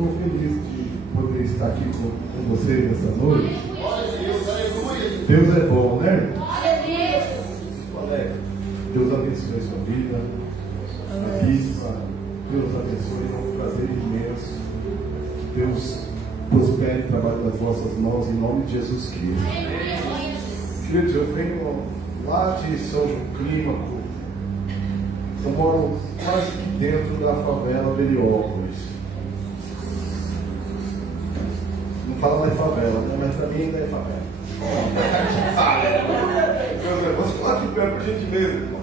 estou feliz de poder estar aqui com vocês nessa noite. Deus é bom, né? Deus abençoe sua vida, a bispa. Deus abençoe, é um prazer imenso. Deus prospere o trabalho das vossas mãos em nome de Jesus Cristo. Queridos, eu venho lá de São João Clímaco. Eu moro quase que dentro da favela de Heliópolis. Não fala mais favela, né? Mas para mim ainda é favela. Meus irmãos, coloque de pé por gentileza, irmão.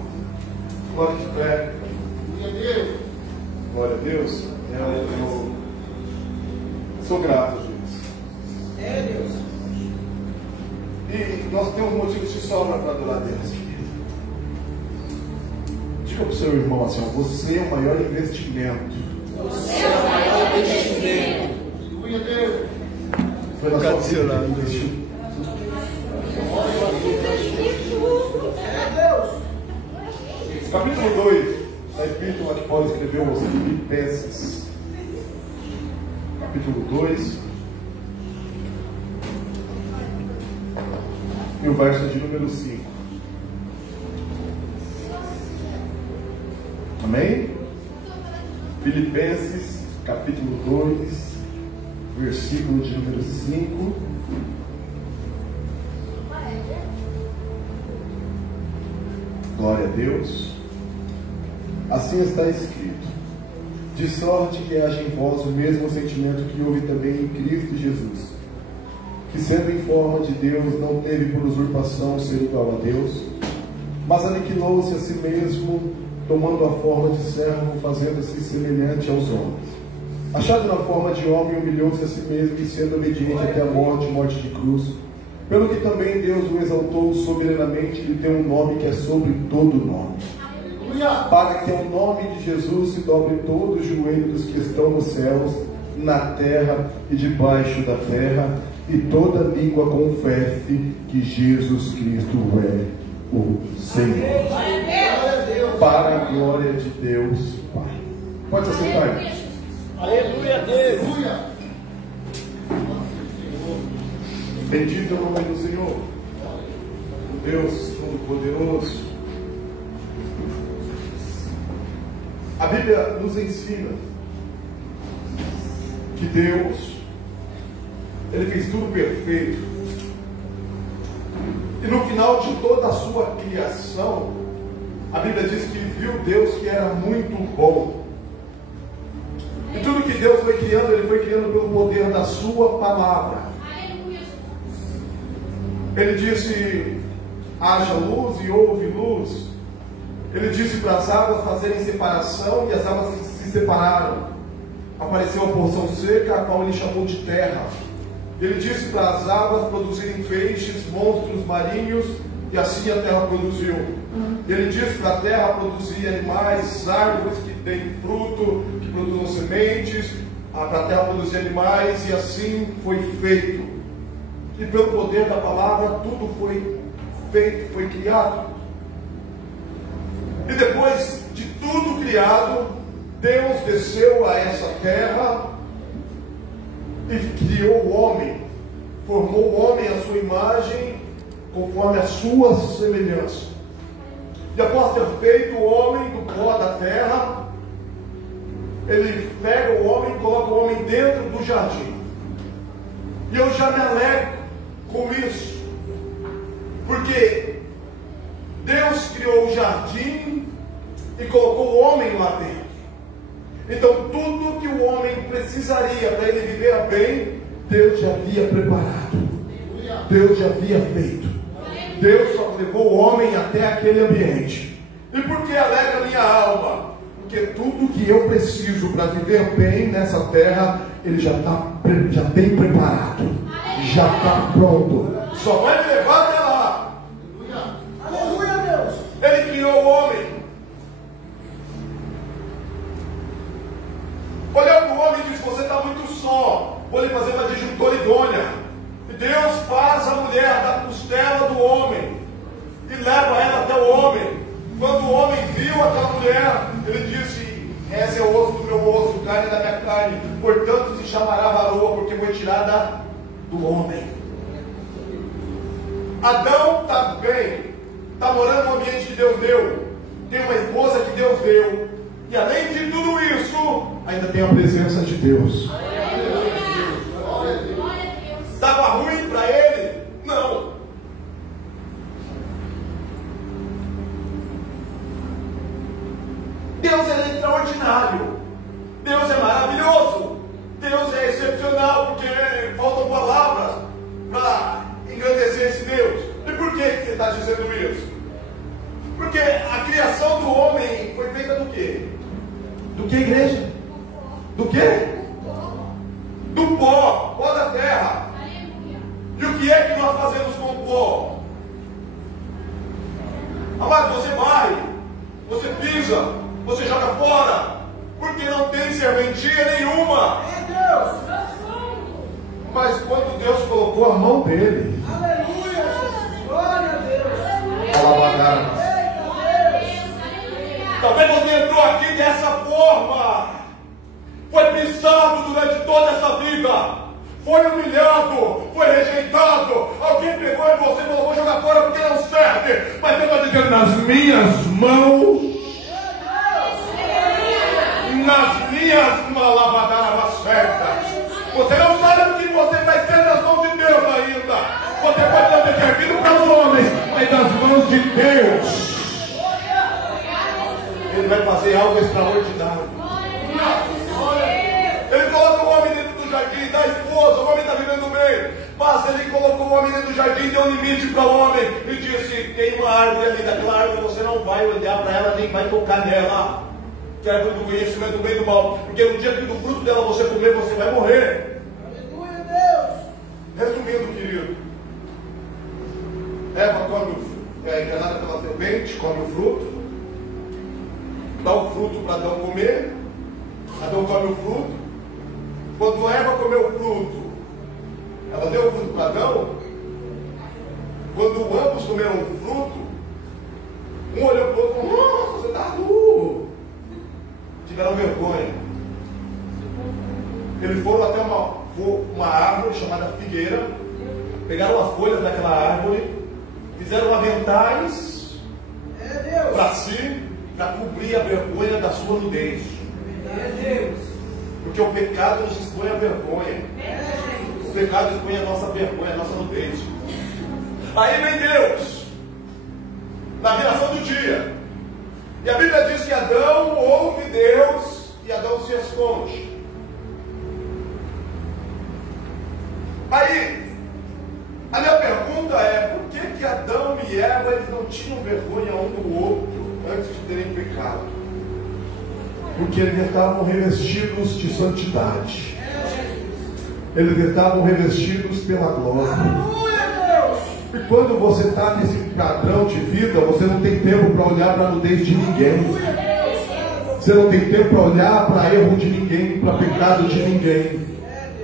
Coloque de pé. Glória a Deus. Eu sou grato a Deus. E nós temos motivos de sobra para adorar a Deus. Diga para o seu irmão assim: você é o maior investimento. Você é o maior investimento. Aleluia, Deus. Foi na sua vida que investiu. Capítulo 2 da epístola que Paulo escreveu aos Filipenses. Capítulo 2 e o verso de número 5. Amém? Filipenses, capítulo 2, versículo de número 5. Glória a Deus. Assim está escrito: de sorte que haja em vós o mesmo sentimento que houve também em Cristo Jesus, que sendo em forma de Deus, não teve por usurpação ser igual a Deus, mas aniquilou-se a si mesmo, tomando a forma de servo, fazendo-se semelhante aos homens. Achado na forma de homem, humilhou-se a si mesmo, e sendo obediente até a morte, morte de cruz, pelo que também Deus o exaltou soberanamente, e lhe deu um nome que é sobre todo nome, para que ao nome de Jesus se dobre todo o joelho dos que estão nos céus, na terra e debaixo da terra, e toda língua confesse que Jesus Cristo é o Senhor, para a glória de Deus Pai. Pode se assentar, irmãos. Aleluia, Deus. Bendito é o nome do Senhor, Deus Todo-Poderoso. A Bíblia nos ensina que Deus, Ele fez tudo perfeito, e no final de toda a sua criação, a Bíblia diz que viu Deus que era muito bom. E tudo que Deus foi criando, Ele foi criando pelo poder da sua palavra. Ele disse: haja luz, e houve luz. Ele disse para as águas fazerem separação, e as águas se separaram. Apareceu a porção seca, a qual ele chamou de terra. Ele disse para as águas produzirem peixes, monstros marinhos, e assim a terra produziu. Ele disse para a terra produzir animais, árvores que deem fruto, que produzam sementes, para a terra produzir animais, e assim foi feito. E pelo poder da palavra, tudo foi feito, foi criado. E depois de tudo criado, Deus desceu a essa terra e criou o homem, formou o homem à sua imagem, conforme a sua semelhança. E após ter feito o homem do pó da terra, Ele pega o homem e coloca o homem dentro do jardim. E eu já me alegro com isso, porque Deus criou o jardim e colocou o homem lá dentro. Então tudo que o homem precisaria para ele viver bem, Deus já havia preparado, Deus já havia feito. Deus só levou o homem até aquele ambiente. E por que alegra minha alma? Porque tudo que eu preciso para viver bem nessa terra, Ele já tem preparado, já está pronto, só vai me levar até lá. Aleluia, Deus. Ele criou o homem, olhou para o homem e disse: você está muito só, vou lhe fazer uma disjuntora idônea. E Deus faz a mulher da costela do homem e leva ela até o homem. Quando o homem viu aquela mulher, ele disse: essa é o osso do meu osso, carne da minha carne, portanto se chamará varoa, porque foi tirada do homem. Adão está bem, está morando no ambiente que Deus deu, tem uma esposa que Deus deu, e além de tudo isso, ainda tem a presença de Deus. Estava ruim para ele? Não. Deus é extraordinário, Deus é maravilhoso, Deus é excepcional, porque faltam palavras para engrandecer esse Deus. E por que você está dizendo isso? Porque a criação do homem foi feita do quê? Do que, igreja? Do quê? Do pó, pó da terra. E o que é que nós fazemos com o pó? Amado, você vai, você pisa, você joga fora, porque não tem serventia nenhuma. Mas quando Deus colocou a mão dele, Aleluia, Jesus. Glória a Deus. alabadas. Talvez você entrou aqui dessa forma, foi pisado durante toda essa vida, foi humilhado, foi rejeitado, alguém pegou em você e falou: vou jogar fora porque não serve. Mas Deus está dizendo: nas minhas mãos, nas minhas malabadaras certas. Você não sabe o que você vai ter nas mãos de Deus ainda. Você pode não ter servido para os homens, mas nas mãos de Deus Ele vai fazer algo extraordinário. Ele coloca o homem dentro do jardim, da esposa, o homem está vivendo bem, mas ele colocou o homem dentro do jardim, deu um limite para o homem e disse: tem uma árvore ali, daquela árvore você não vai olhar para ela, nem vai tocar nela, que é a árvore do conhecimento do bem e do mal, porque no dia que do fruto dela você comer, você vai morrer. Aleluia, Deus. Resumindo, querido, Eva come enganada pela serpente, come o fruto, dá o fruto para Adão comer, Adão come o fruto. Quando Eva comeu o fruto, ela deu o fruto para Adão. Quando ambos comeram o fruto, um olhou para o outro e falou: nossa, você está nu. Tiveram vergonha. Eles foram até uma árvore chamada figueira, pegaram as folhas daquela árvore, fizeram aventais para si, para cobrir a vergonha da sua nudez. Porque o pecado nos expõe a vergonha. O pecado expõe a nossa vergonha, a nossa nudez. Aí vem Deus, na viração do dia, e a Bíblia diz que Adão ouve Deus e Adão se esconde. Aí, a minha pergunta é: por que Adão e Eva eles não tinham vergonha um do outro antes de terem pecado? Porque eles estavam revestidos de santidade. Eles estavam revestidos pela glória. E quando você está nesse padrão de vida, você não tem tempo para olhar para a nudez de ninguém. Você não tem tempo para olhar para erro de ninguém, para pecado de ninguém.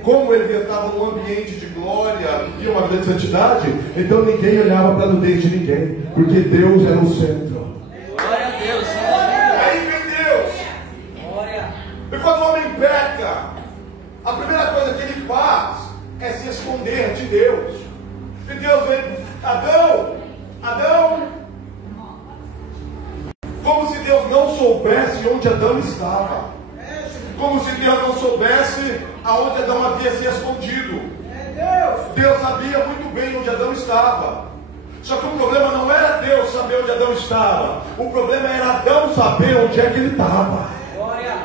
Como eles estavam num ambiente de glória, viviam uma vida de santidade, então ninguém olhava para a nudez de ninguém, porque Deus era o centro. Glória a Deus. Aí vem Deus. Glória. E quando o homem peca, a primeira coisa que ele faz é se esconder de Deus. E Deus vem: Adão, Adão. Como se Deus não soubesse onde Adão estava. Como se Deus não soubesse aonde Adão havia se escondido. Deus sabia muito bem onde Adão estava. Só que o problema não era Deus saber onde Adão estava. O problema era Adão saber onde é que ele estava. Glória.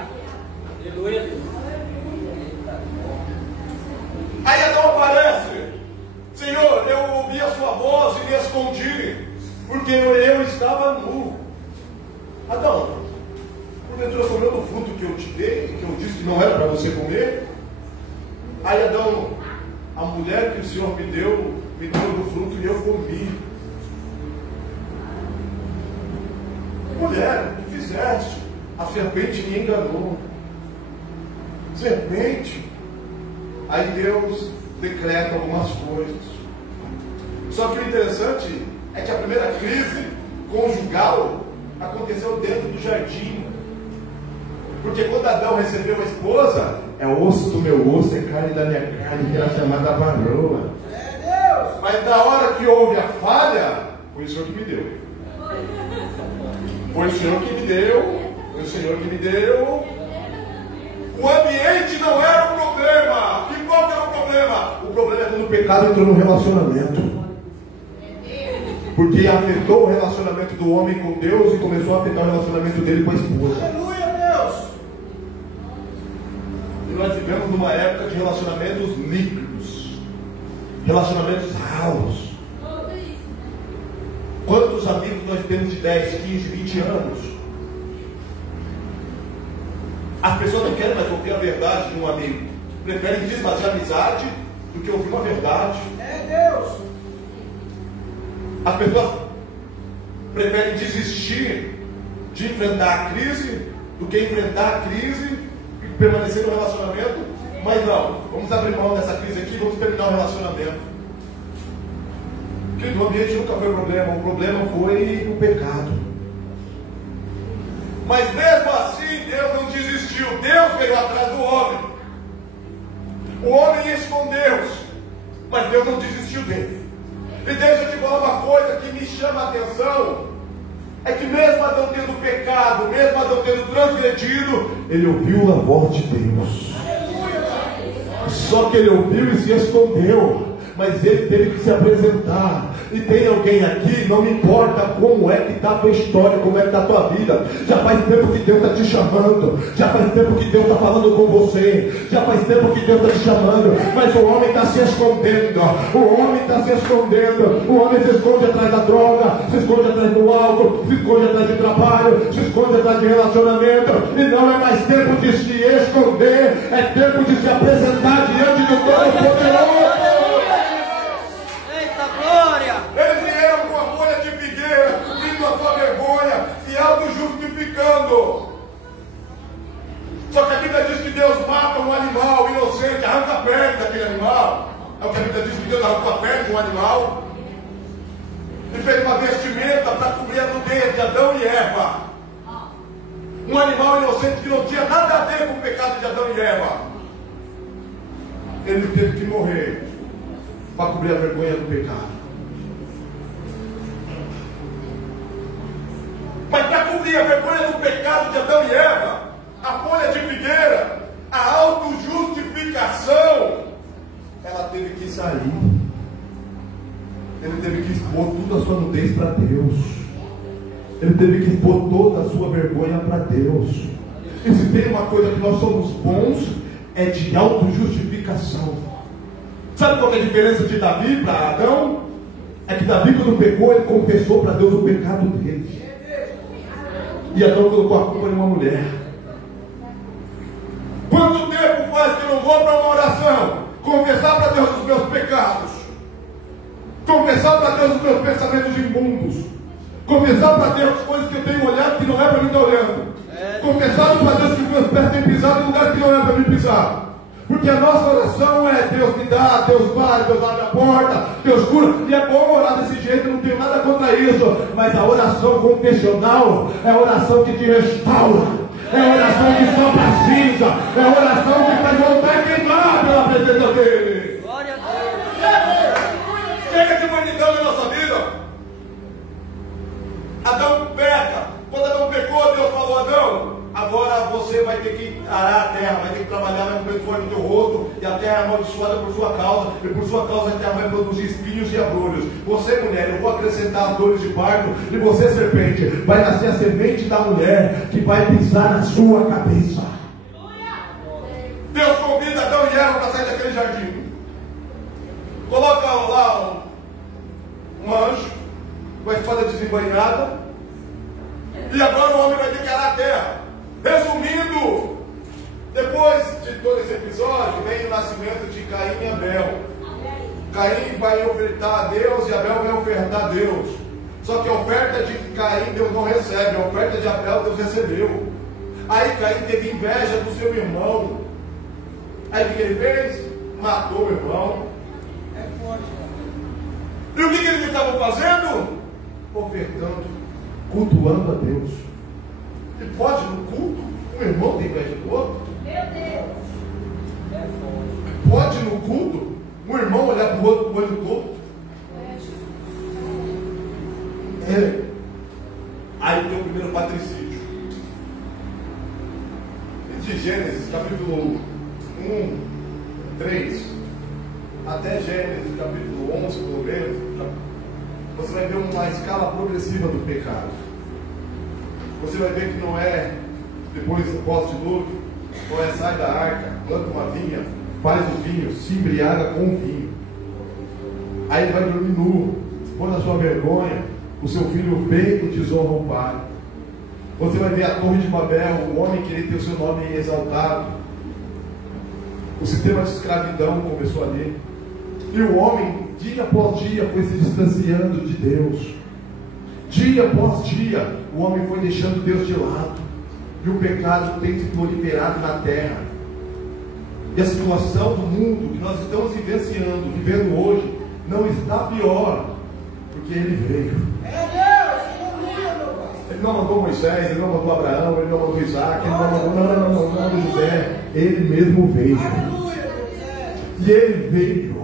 Aleluia. Aí Adão aparece: Senhor, eu ouvi a sua voz e me escondi, porque eu estava nu. Adão, porventura comeu do fruto que eu te dei, que eu disse que não era para você comer? Aí Adão: a mulher que o Senhor me deu do fruto e eu comi. Mulher, o que fizeste? A serpente me enganou. Serpente. Aí Deus decreta algumas coisas. Só que o interessante é que a primeira crise conjugal aconteceu dentro do jardim. Porque quando Adão recebeu a esposa, é osso do meu osso, é carne da minha carne, que era chamada varoa. Mas na hora que houve a falha, foi o Senhor que me deu. Foi o Senhor que me deu. Foi o Senhor que me deu. O ambiente não era o problema. E qual que era o problema? O problema é quando o pecado entrou no relacionamento. Porque afetou o relacionamento do homem com Deus e começou a afetar o relacionamento dele com a esposa. Aleluia, Deus! E nós vivemos numa época de relacionamentos líquidos, relacionamentos ralos. Quantos amigos nós temos de 10, 15, 20 anos? As pessoas não querem mais ouvir a verdade de um amigo, preferem desfazer a amizade do que ouvir uma verdade. É Deus! As pessoas preferem desistir de enfrentar a crise do que enfrentar a crise e permanecer no relacionamento. Mas não, vamos abrir mão dessa crise aqui e vamos terminar o relacionamento. Porque o ambiente nunca foi o problema foi o pecado. Mas mesmo assim Deus não desistiu. Deus veio atrás do homem. O homem escondeu-se, mas Deus não desistiu dele. E deixa eu te falar uma coisa que me chama a atenção: é que mesmo Adão tendo pecado, mesmo Adão tendo transgredido, ele ouviu a voz de Deus. Só que ele ouviu e se escondeu, mas ele teve que se apresentar. E tem alguém aqui, não me importa como é que está a tua história, como é que está a tua vida. Já faz tempo que Deus está te chamando, já faz tempo que Deus está falando com você, já faz tempo que Deus está te chamando, mas o homem está se escondendo, o homem está se escondendo, o homem se esconde atrás da droga, se esconde atrás do álcool, se esconde atrás de trabalho, se esconde atrás de relacionamento, e não é mais tempo de se esconder, é tempo de se apresentar diante do Todo-Poderoso. Eles vieram com a folha de figueira, cobrindo a sua vergonha, se auto-justificando. Só que a Bíblia diz que Deus mata um animal inocente, arranca a pele daquele animal. É o que a Bíblia diz, que Deus arrancou a pele de um animal e fez uma vestimenta para cobrir a nudez de Adão e Eva. Um animal inocente que não tinha nada a ver com o pecado de Adão e Eva. Ele teve que morrer para cobrir a vergonha do pecado. Mas para cobrir a vergonha do pecado de Adão e Eva, a folha de figueira, a autojustificação, ela teve que sair. Ele teve que expor toda a sua nudez para Deus. Ele teve que expor toda a sua vergonha para Deus. E se tem uma coisa que nós somos bons, é de autojustificação. Sabe qual é a diferença de Davi para Adão? É que Davi, quando pecou, ele confessou para Deus o pecado dele. E Adão colocou a culpa em uma mulher. Quanto tempo faz que eu não vou para uma oração? Confessar para Deus os meus pecados, confessar para Deus os meus pensamentos imundos, confessar para Deus coisas que eu tenho olhado que não é para mim estar olhando, confessar para Deus que os meus pés têm pisado em lugar que não é para mim pisar. Porque a nossa oração é: Deus me dá, Deus vai, Deus abre a porta, Deus cura. E é bom orar desse jeito, não tenho nada contra isso. Mas a oração confessional é a oração que te restaura, é a oração que sopra a cinza, é a oração que faz voltar a queimar pela presença dele. Glória a Deus. Chega de humanidade na nossa vida. Adão peca. Quando Adão pecou, Deus falou: Adão, agora você vai ter que arar a terra, vai ter que trabalhar, vai comer suor no teu rosto, e a terra é amaldiçoada por sua causa, e por sua causa a terra vai produzir espinhos e abrolhos. Você, mulher, eu vou acrescentar as dores de parto, e você, serpente, vai nascer a semente da mulher, que vai pisar na sua cabeça. Deus convida Adão e Eva para sair daquele jardim. Coloca lá um anjo, com a espada desembainhada, e agora o homem vai ter que arar a terra. Resumindo, depois de todo esse episódio, vem o nascimento de Caim e Abel. Caim vai ofertar a Deus e Abel vai ofertar a Deus. Só que a oferta de Caim Deus não recebe, a oferta de Abel Deus recebeu. Aí Caim teve inveja do seu irmão. Aí o que ele fez? Matou o irmão. E o que eles estavam fazendo? Ofertando, cultuando a Deus. E pode no culto, um irmão tem inveja do outro? Meu Deus! até Gênesis capítulo 11, pelo menos, você vai ver uma escala progressiva do pecado. Você vai ver que Noé, depois do pós-dilúvio, Noé sai da arca, planta uma vinha, faz o vinho, se embriaga com o vinho. Aí ele vai dormir nu, põe na sua vergonha, o seu filho feito desonra o pai. Você vai ver a Torre de Babel, o homem querer ter o seu nome exaltado. O sistema de escravidão começou ali. E o homem, dia após dia, foi se distanciando de Deus. Dia após dia, o homem foi deixando Deus de lado. E o pecado tem se proliferado na terra. E a situação do mundo que nós estamos vivendo hoje, não está pior, porque ele veio. Ele não mandou Moisés, ele não mandou Abraão, ele não mandou Isaac, ele não mandou José, ele mesmo veio. E ele veio.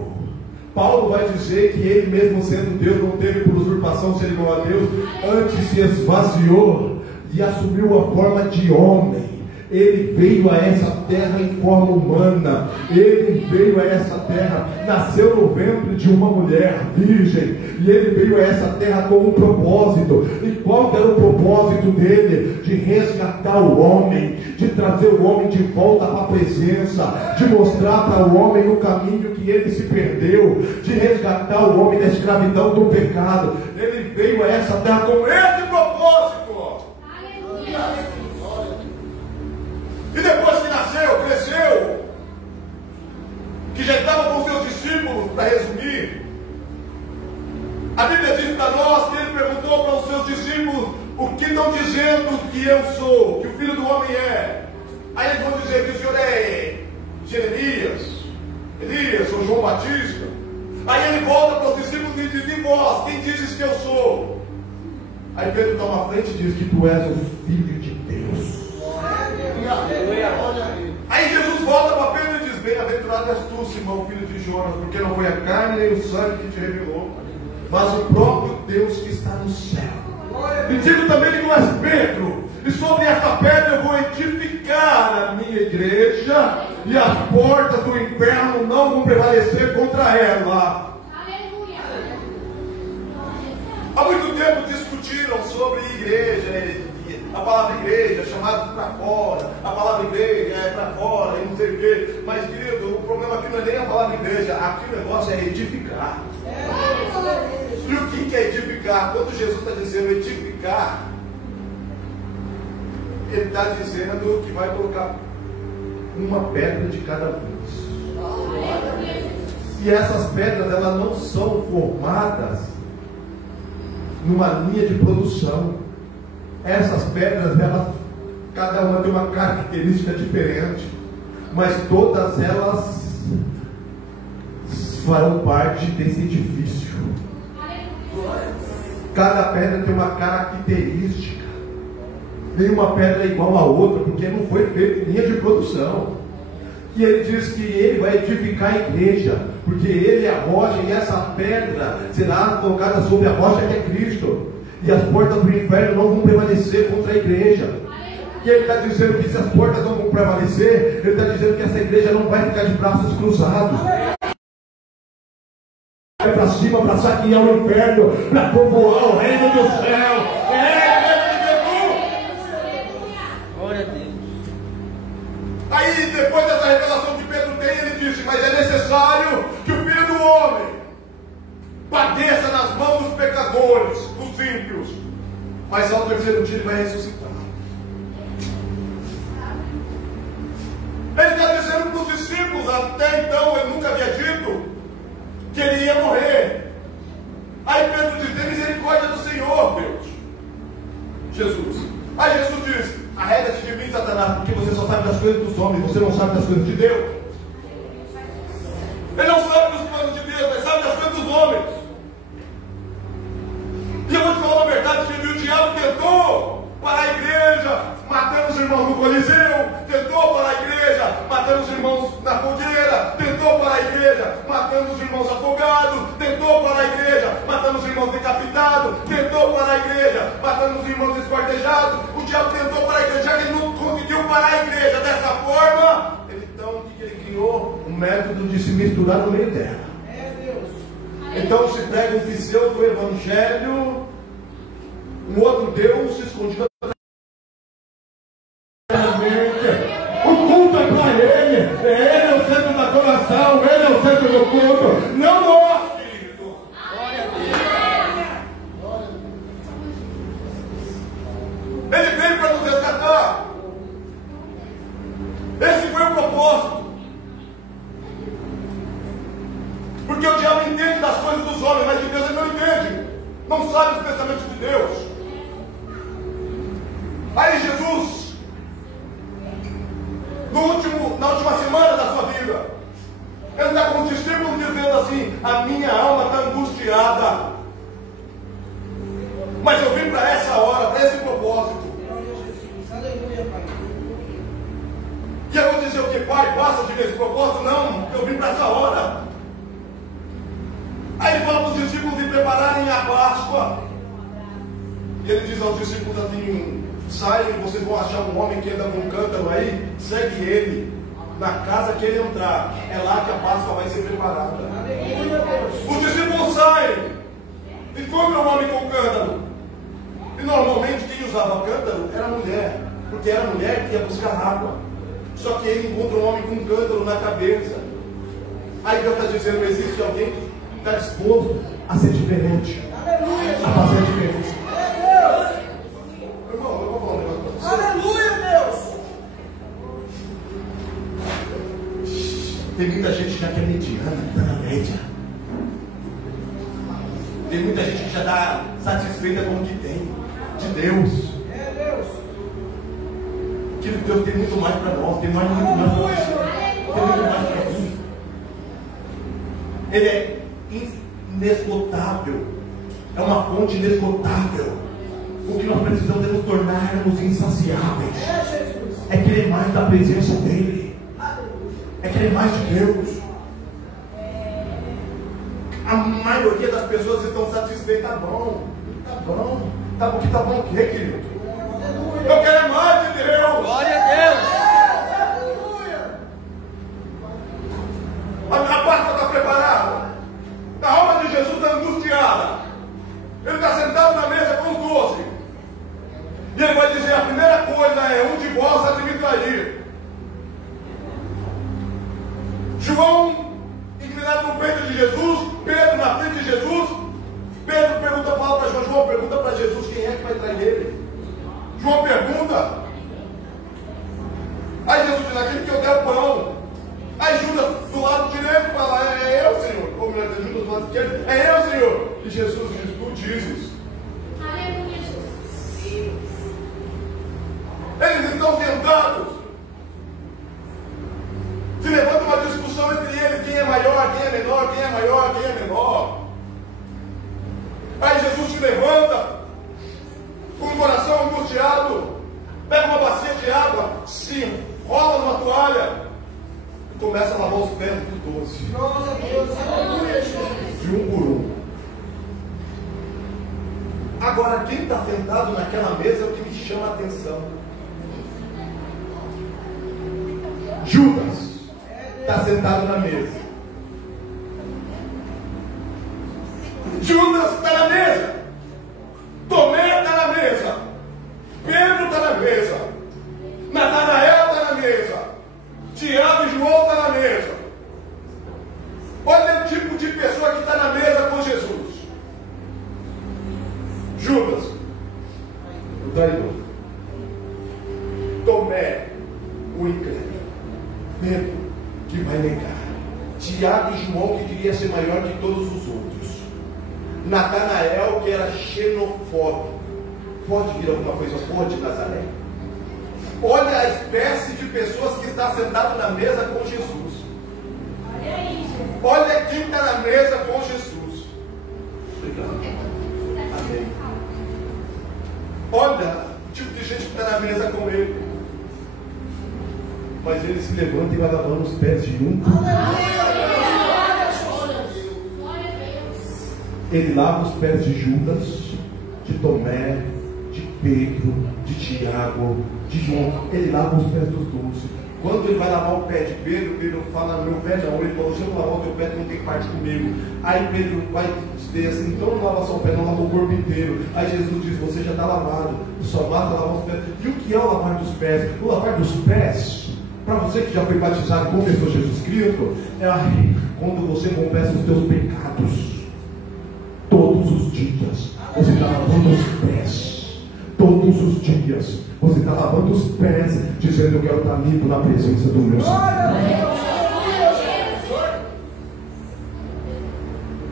Paulo vai dizer que ele mesmo sendo Deus, não teve por usurpação ser igual a Deus, antes se esvaziou e assumiu a forma de homem. Ele veio a essa terra em forma humana. Ele veio a essa terra, nasceu no ventre de uma mulher virgem, e ele veio a essa terra com um propósito. E qual era o propósito dele? De resgatar o homem, de trazer o homem de volta para a presença, de mostrar para o homem o caminho que ele se perdeu, de resgatar o homem da escravidão do pecado. Ele veio a essa terra com esse propósito. E depois que nasceu, cresceu, que já estava com seus discípulos, para resumir, a Bíblia diz para nós que ele perguntou para os seus discípulos: o que estão dizendo que eu sou, que o Filho do Homem é? Aí eles vão dizer que o Senhor é Jeremias, Elias ou João Batista. Aí ele volta para os discípulos e diz: e vós, quem dizes que eu sou? Aí Pedro toma a frente e diz que tu és o Filho de Deus. Aí Jesus volta para Pedro e diz: bem-aventurado és tu, Simão, filho de Jonas, porque não foi a carne nem o sangue que te revelou, mas o próprio Deus que está no céu. E digo também que tu és Pedro, e sobre esta pedra eu vou edificar a minha igreja, e as portas do inferno não vão prevalecer contra ela. Há muito tempo discutiram sobre igreja, a palavra igreja, chamada para fora, a palavra igreja é para fora, e não sei o quê. Mas, querido, o problema aqui não é nem a palavra igreja, aqui o negócio é edificar. E o que é edificar? Quando Jesus está dizendo edificar, ele está dizendo que vai colocar uma pedra de cada vez. E essas pedras, elas não são formadas numa linha de produção. Essas pedras, elas, cada uma tem uma característica diferente, mas todas elas farão parte desse edifício. Cada pedra tem uma característica. Nenhuma pedra é igual a outra, porque não foi feita em linha de produção. E ele diz que ele vai edificar a igreja, porque ele é a rocha, e essa pedra será colocada sobre a rocha que é Cristo. E as portas do inferno não vão prevalecer contra a igreja. E ele está dizendo que se as portas não vão prevalecer, ele está dizendo que essa igreja não vai ficar de braços cruzados. Vai para cima para saquear o inferno, para povoar o reino do céu. Glória a Deus. Aí depois dessa revelação que Pedro tem, ele disse: mas é necessário que o Filho do Homem padeça nas mãos dos pecadores, dos ímpios, mas ao terceiro dia ele vai ressuscitar. Ele está dizendo para os discípulos, até então ele nunca havia dito que ele ia morrer. Aí Pedro diz: tem misericórdia do Senhor, Deus. Jesus. Aí Jesus diz: arreda-te de mim, Satanás, porque você só sabe das coisas dos homens, você não sabe das coisas de Deus. Ele não sabe dos planos de Deus, mas sabe das coisas dos homens. E eu vou te falar a verdade, que o diabo tentou parar a igreja, matando os irmãos no Coliseu, tentou parar a igreja, matando os irmãos na fogueira, tentou parar a igreja, matando os irmãos afogados, tentou parar a igreja, matando os irmãos decapitados, tentou parar a igreja, matando os irmãos esquartejados. O diabo tentou parar a igreja, já que ele não conseguiu parar a igreja dessa forma, então o que ele criou? Um método de se misturar no meio dela. Então se prega um pseudo-evangelho, um outro Deus escondido. O culto é para Ele é o centro da adoração, Ele é o centro do culto, não nós, querido. Glória a Deus. Ele veio para nos resgatar. Esse foi o propósito. Porque o diabo entende das coisas dos homens, mas de Deus ele não entende. Não sabe os pensamentos de Deus. Aí Jesus, na última semana da sua vida, ele está com os discípulos dizendo assim: a minha alma está angustiada. Mas eu vim para essa hora, para esse propósito. E eu vou dizer o que, Pai? Passa de ver esse propósito? Não, eu vim para essa hora. Aí ele fala para os discípulos de prepararem a Páscoa. E ele diz aos discípulos assim: saiam, vocês vão achar um homem que anda com um cântaro aí, segue ele. Na casa que ele entrar, é lá que a Páscoa vai ser preparada. Os discípulos saem, encontram um homem com cântaro. E normalmente quem usava cântaro era a mulher, porque era a mulher que ia buscar água. Só que ele encontra um homem com um cântaro na cabeça. Aí Deus está dizendo: existe alguém que está disposto a ser diferente, a fazer a diferença. Irmão, eu vou falar um negócio para você. Aleluia, Deus! Tem muita gente que já quer mediana, está na média. Tem muita gente que já está satisfeita com o que tem de Deus. É Deus. Que Deus tem muito mais para nós, tem muito mais para você, tem muito mais para mim. Ele é inesgotável, é uma fonte inesgotável. O que nós precisamos é nos tornarmos insaciáveis, é querer mais da presença dele, é querer mais de Deus. A maioria das pessoas estão satisfeitas. Tá bom, que tá bom o quê, querido? Eu quero mais de Deus. Glória a Deus. A Páscoa está preparada. A alma de Jesus está angustiada. Ele está sentado na mesa com os 12. E ele vai dizer: a primeira coisa é: um de vós há de me trair. João inclinado no peito de Jesus, Pedro na frente de Jesus. Pedro fala para João, pergunta para Jesus quem é que vai trair ele. João pergunta. Aí Jesus diz: aquele que eu der o pão. Aí Judas do lado direito fala: é eu, Senhor. Ou melhor, Judas do lado esquerdo: é eu, Senhor. E Jesus diz: tu dizes. Aleluia, Jesus. Eles estão sentados. Se levanta uma discussão entre eles: quem é maior, quem é menor, quem é maior, quem é menor. Aí Jesus se levanta com o coração angustiado, pega uma bacia de água, se enrola numa toalha e começa a lavar os pés dos 12. Glória a Deus. Aleluia, Jesus. De um por um. Agora, quem está sentado naquela mesa é o que me chama a atenção. Judas está sentado na mesa. Judas está na mesa. Tomé está na mesa. Pedro está na mesa. Natanael está na mesa. Tiago e João está na mesa. Olha o tipo de pessoa que está na mesa com Jesus. Judas, o traidor. Tomé, o incrédulo. Pedro, que vai negar. Tiago e João, que queria ser maior que todos os outros. Natanael, que era xenofóbico. Pode vir alguma coisa boa de Nazaré? Olha a espécie de pessoas que está sentado na mesa com Jesus. Olha quem está na mesa com Jesus. Obrigado. Amém. Olha o tipo de gente que está na mesa com ele. Mas ele se levanta e vai lavando os pés de um. Ele lava os pés de Judas, de Tomé, de Pedro, de Tiago, de João. Ele lava os pés dos 12. Quando ele vai lavar o pé de Pedro, Pedro fala, meu pé não. Ele falou, se eu lavar o teu pé, tu não tem parte comigo. Aí Pedro vai dizer assim, então não lava só o pé, não lava o corpo inteiro. Aí Jesus diz, você já está lavado, só basta lavar os pés. E o que é o lavar dos pés? O lavar dos pés, para você que já foi batizado com confessou Jesus Cristo, é quando você confessa os teus pecados. Todos os dias, você está lavando os pés. Todos os dias, você está lavando os pés, dizendo, eu quero estar limpo na presença do meu Senhor.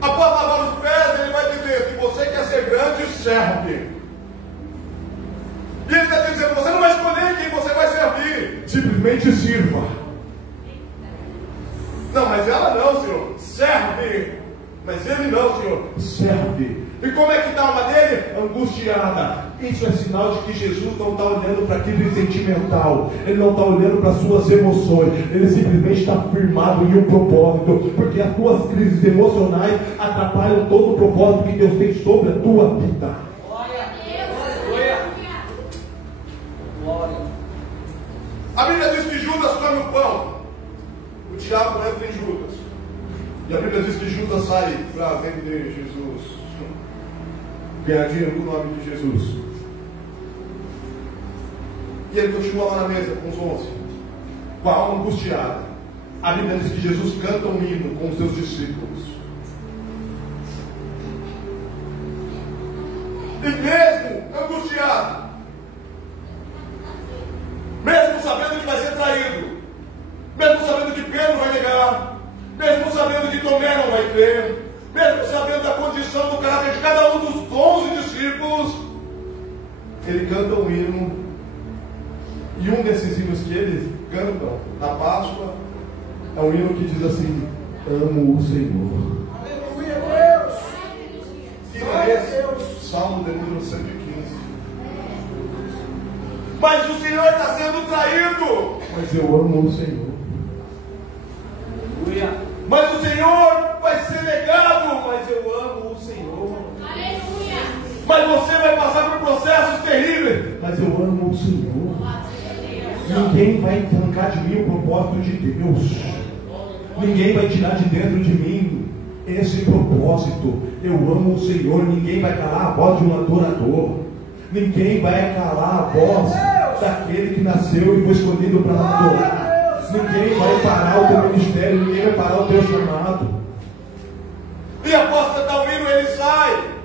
Após lavar os pés, ele vai dizer, se você quer ser grande, serve. E ele está dizendo, você não vai escolher quem você vai servir, simplesmente sirva. Não, mas ela não, Senhor, serve. Mas ele não, Senhor, serve. E como é que está a alma dele? Angustiada. Isso é sinal de que Jesus não está olhando para aquilo sentimental. Ele não está olhando para as suas emoções. Ele simplesmente está firmado em um propósito. Porque as tuas crises emocionais atrapalham todo o propósito que Deus tem sobre a tua vida. Glória a Deus. Glória. A Bíblia diz que Judas come o pão. O diabo entra em Judas. E a Bíblia diz que Judas sai para vender Jesus. Ganhar dinheiro com o nome de Jesus. E ele continua lá na mesa com os 11, com a alma angustiada. A Bíblia diz que Jesus canta um hino com os seus discípulos. E mesmo angustiado, mesmo sabendo que vai ser traído, mesmo sabendo que Pedro vai negar, mesmo sabendo que Tomé não vai crer, mesmo sabendo da condição do caráter de cada um dos 11 discípulos, ele canta um hino. E um desses hinos que eles cantam na Páscoa é um hino que diz assim: amo o Senhor. Aleluia, Deus. Hino é esse? Salmo de número 115. Mas o Senhor está sendo traído. Mas eu amo o Senhor. Aleluia. Mas o Senhor vai ser negado. Mas eu amo o Senhor. Aleluia. Mas você vai passar por processos terríveis. Mas eu amo o Senhor. Ninguém vai arrancar de mim o propósito de Deus. Ninguém vai tirar de dentro de mim esse propósito. Eu amo o Senhor. Ninguém vai calar a voz de um adorador. Ninguém vai calar a voz daquele que nasceu e foi escolhido para adorar. Ninguém vai parar o teu ministério. Ninguém vai parar o teu chamado. E após cantar o hino, ele sai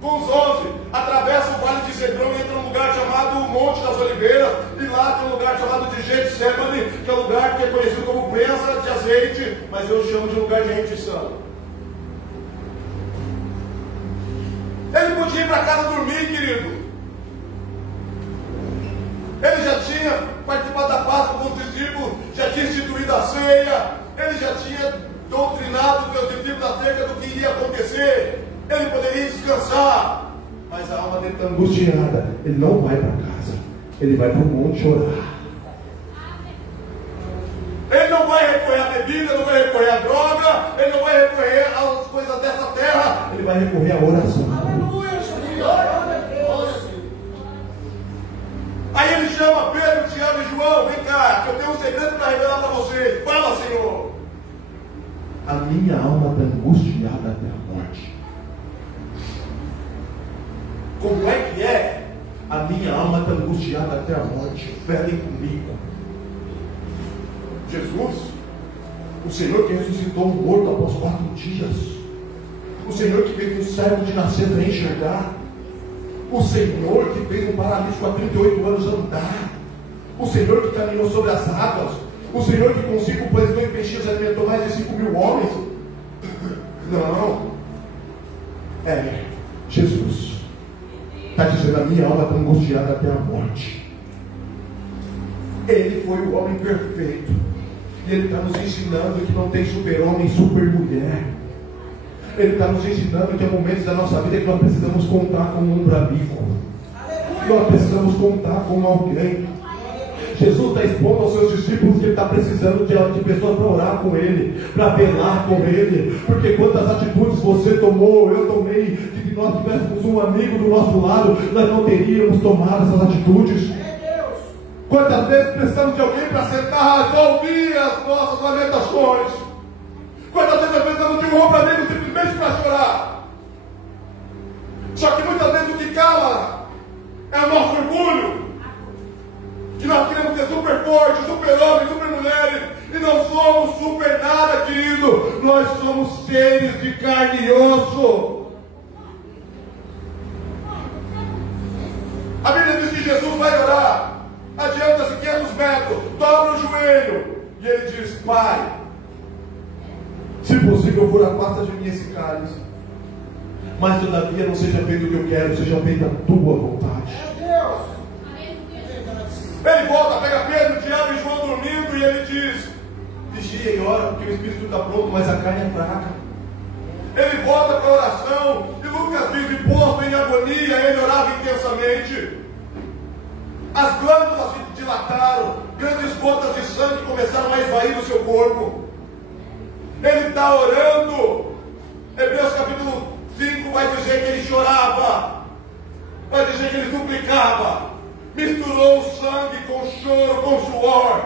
com os 11, atravessa o vale de Cedrão e entra num lugar chamado Monte das Oliveiras. E lá tem um lugar chamado de Getsemane, que é um lugar que é conhecido como prensa de azeite, mas eu chamo de lugar de rendição. Ele podia ir para casa dormir, querido. Ele já tinha participado da Páscoa com os discípulos, já tinha instituído a ceia, ele já tinha doutrinado os seus discípulos acerca do que iria acontecer. Ele poderia descansar, mas a alma dele está angustiada. Ele não vai para casa, ele vai para o monte orar. Ele não vai recorrer à bebida, não vai recorrer à droga, ele não vai recorrer às coisas dessa terra, ele vai recorrer à oração. Aleluia, Jesus. Glória a Deus. Aí ele chama Pedro, Tiago e João: vem cá, que eu tenho um segredo para revelar para vocês. Fala, Senhor. A minha alma está angustiada até a morte. Como é que é? A minha alma está angustiada até a morte. Velem comigo. Jesus, o Senhor que ressuscitou um morto após 4 dias, o Senhor que fez um cego de nascer para enxergar, o Senhor que fez um paralítico há 38 anos andar, o Senhor que caminhou sobre as águas, o Senhor que com 5 pães e 2 peixinhos alimentou mais de 5.000 homens. Não, é Jesus. Está dizendo: a minha alma está angustiada até a morte. Ele foi o homem perfeito. E ele está nos ensinando que não tem super-homem, super-mulher. Ele está nos ensinando que há momentos da nossa vida que nós precisamos contar com um ombro amigo. Nós precisamos contar com alguém. Jesus está expondo aos seus discípulos que ele está precisando de pessoas para orar com ele, para velar com ele. Porque quantas atitudes você tomou, eu tomei, que se nós tivéssemos um amigo do nosso lado, nós não teríamos tomado essas atitudes. Quantas vezes precisamos de alguém para sentar e ouvir as nossas lamentações? Quantas vezes precisamos de um ombro amigo simplesmente para chorar? Só que muitas vezes o que cala é o nosso orgulho. Que nós queremos ser super fortes, super homens, super mulheres. E não somos super nada, querido. Nós somos seres de carne e osso. A Bíblia diz que Jesus vai orar. Adianta-se 500 metros, dobra o joelho. E ele diz: Pai, se possível for, afasta de mim esse cálice. Mas todavia não seja feito o que eu quero, seja feita a tua vontade. Ele volta, pega Pedro, Tiago e João dormindo e ele diz: vigia e ora, porque o espírito está pronto, mas a carne é fraca. Ele volta para a oração e Lucas diz: e posto em agonia, ele orava intensamente. As glândulas se dilataram, grandes gotas de sangue começaram a esvair do seu corpo. Ele está orando. Hebreus capítulo 5 vai dizer que ele chorava, vai dizer que ele suplicava, misturou o sangue com choro, com suor.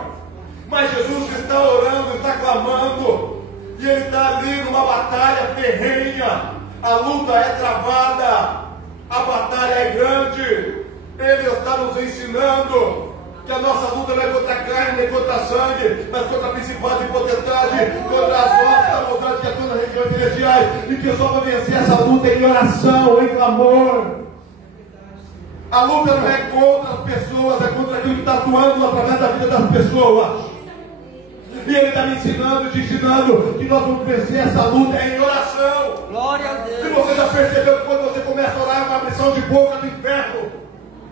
Mas Jesus está orando, está clamando, e ele está ali numa batalha ferrenha. A luta é travada, a batalha é grande. Ele está nos ensinando que a nossa luta não é contra a carne, nem contra a sangue, mas contra a principal e potestade, contra as forças da maldade que atuam nas regiões celestiais, e que só para vencer essa luta em oração, em clamor. A luta não é contra as pessoas, é contra aquilo que está atuando através da vida das pessoas. E ele está me ensinando, te ensinando que nós vamos vencer essa luta em oração. Glória a Deus. E você já percebeu que quando você começa a orar é uma abrição de boca do inferno,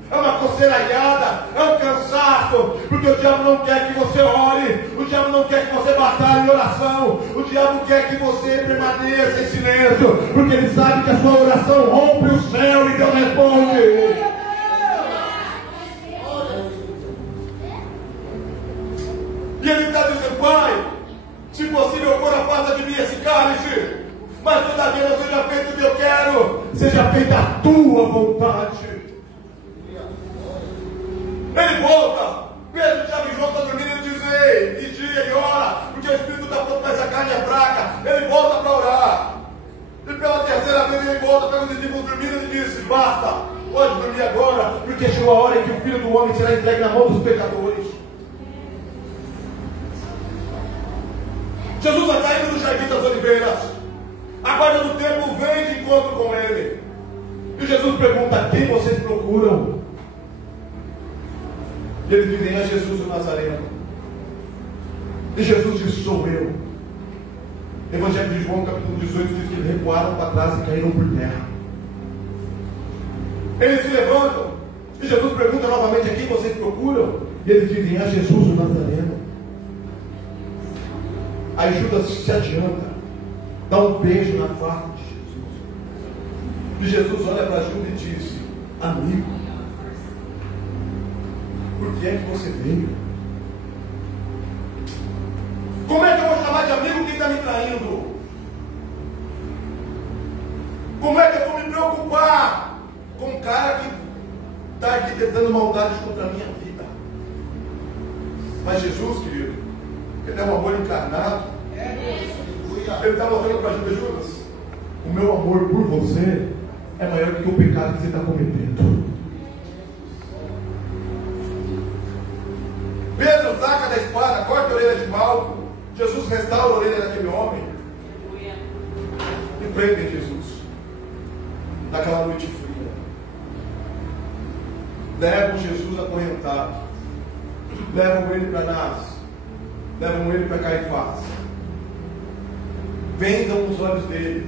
é uma coceiraiada, é um cansaço, porque o diabo não quer que você ore, o diabo não quer que você batalhe em oração, o diabo quer que você permaneça em silêncio, porque ele sabe que a sua oração rompe o céu e Deus responde. E ele está dizendo: Pai, se possível for, afasta de mim esse cálice, mas todavia não seja feito o que eu quero, seja feita a tua vontade. Ele volta, Pedro, Tiago e João estão dormindo, ele diz: ei, vigia e ora, porque o espírito está pronto, mas a carne é fraca. Ele volta para orar, e pela terceira vez ele volta, pega os discípulos dormindo, ele diz: basta, pode dormir agora, porque chegou a hora em que o Filho do Homem será entregue na mão dos pecadores. Jesus vai saindo do Jardim das Oliveiras, a guarda do templo vem de encontro com ele, e Jesus pergunta: quem vocês procuram? E eles dizem: é Jesus o Nazareno. E Jesus diz: sou eu. Evangelho de João capítulo 18 diz que eles recuaram para trás e caíram por terra. Eles se levantam e Jesus pergunta novamente: a quem vocês procuram? E eles dizem: é Jesus o Nazareno. Aí Judas se adianta, dá um beijo na face de Jesus. E Jesus olha para Judas e diz: amigo, por que é que você veio? Como é que eu vou chamar de amigo quem está me traindo? Como é que eu vou me preocupar com um cara que está arquitetando maldade contra a minha vida? Mas Jesus, querido, ele é um amor encarnado. Ele está mostrando para Judas: o meu amor por você é maior do que o pecado que você está cometendo. Pedro saca da espada, corta a orelha de Malco. Jesus restaura a orelha daquele homem e prende Jesus naquela noite fria. Levam Jesus acorrentado, levam ele para Anás, levam ele para Caifás, vendam os olhos dele,